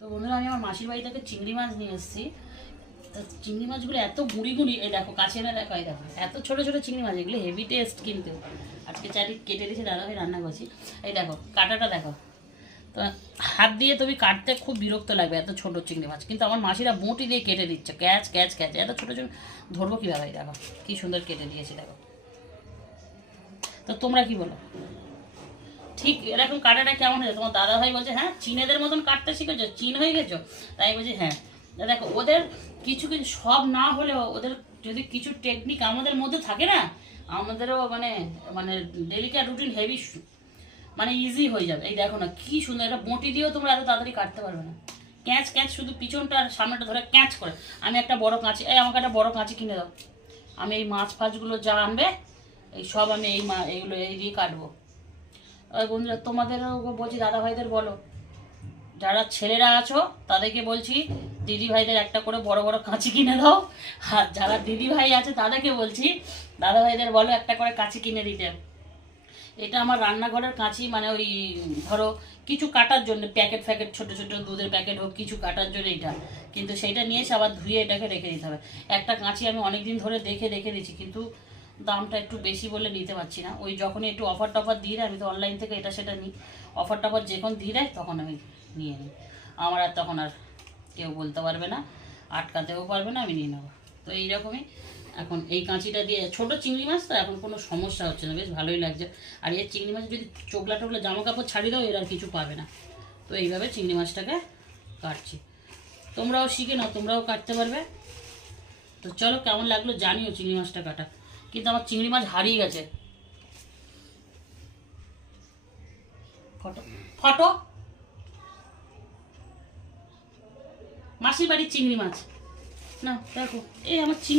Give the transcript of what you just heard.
তো বন্ধুরা আমি আমার মাসির বাড়ি থেকে চিংড়ি মাছ নিয়ে এসেছি। তো চিংড়ি মাছগুলো এত গুঁড়ি গুঁড়ি, এই দেখো কাছে এনে দেখো, এই দেখো এত ছোটো ছোটো চিংড়ি মাছ, এগুলো হেভি টেস্ট কিন্তু। আজকে চারিদিক কেটে দিয়েছি, দাদাভাই রান্না করছি। এই দেখো কাটাটা দেখো, তো হাত দিয়ে তুমি কাটতে খুব বিরক্ত লাগবে এত ছোটো চিংড়ি মাছ, কিন্তু আমার মাসিরা বঁটি দিয়ে কেটে দিচ্ছে, ক্যাচ ক্যাচ ক্যাচ। এত ছোটো ছোটো ধরবো কীভাবে, দেখো কী সুন্দর কেটে দিয়েছি দেখো। তো তোমরা কি বলো, ঠিক এরকম কাটাটা কেমন হয়েছে? তোমার দাদা ভাই বলছে হ্যাঁ চীনেদের মতন কাটতে শিখেছো, চীন হয়ে গেছো? তাই বলছি হ্যাঁ। দেখো ওদের কিছু কিছু, সব না হলেও ওদের যদি কিছু টেকনিক আমাদের মধ্যে থাকে না, আমাদেরও মানে মানে ডেলিকেট রুটিন হেভি মানে ইজি হয়ে যাবে। এই দেখো না কি সুন্দর, এটা বঁটি দিয়েও তোমরা এত তাড়াতাড়ি কাটতে পারবে না। ক্যাঁচ ক্যাঁচ শুধু পিছনটা আর সামনেটা ধরে ক্যাঁচ করে। আমি একটা বড় কাঁচি, আমাকে একটা বড় কাঁচি কিনে দাও। আমি এই মাছ ফাছগুলো যা আনবে এই সব আমি এইগুলো এই দিয়ে কাটবো। ওই বন্ধুরা তোমাদেরও বলছি, দাদা ভাইদের বলো, যারা ছেলেরা আছো তাদেরকে বলছি দিদি ভাইদের একটা করে বড় বড় কাঁচি কিনে দাও। আর যারা দিদি ভাই আছে তাদেরকে বলছি দাদা ভাইদের বলো একটা করে কাঁচি কিনে দিতে। এটা আমার রান্নাঘরের কাঁচি, মানে ওই ধরো কিছু কাটার জন্য, প্যাকেট ফ্যাকেট ছোটো ছোটো দুধের প্যাকেট হোক কিছু কাটার জন্য এটা, কিন্তু সেইটা নিয়ে এসে আবার ধুয়ে এটাকে রেখে দিতে হবে। একটা কাঁচি আমি অনেক দিন ধরে রেখে দিচ্ছি, কিন্তু দামটা একটু বেশি বলে নিতে পারছি না। ওই যখনই একটু অফার টফার দিয়ে দেয়, আমি তো অনলাইন থেকে এটা সেটা নিই, অফার টফার যখন দিয়ে দেয় তখন আমি নিয়ে নিই। আমার আর তখন আর কেউ বলতে পারবে না, আটকাতেও পারবে না, আমি নিয়ে নেবো। তো এইরকমই এখন এই কাঁচিটা দিয়ে, ছোটো চিংড়ি মাছ তো এখন কোনো সমস্যা হচ্ছে না, বেশ ভালোই লাগছে। আর এই চিংড়ি মাছ যদি চোগলা টোগলা জামা কাপড় ছাড়িয়ে দাও এর আর কিছু পাবে না। তো এইভাবে চিংড়ি মাছটাকে কাটছি, তোমরাও শিখে নাও, তোমরাও কাটতে পারবে। তো চলো কেমন লাগলো জানিও চিংড়ি মাছটা কাটা। কিন্তু আমার চিংড়ি মাছ হারিয়ে গেছে। ফটো ফটো মাসির বাড়ির চিংড়ি মাছ না, দেখো এই আমার চিংড়ি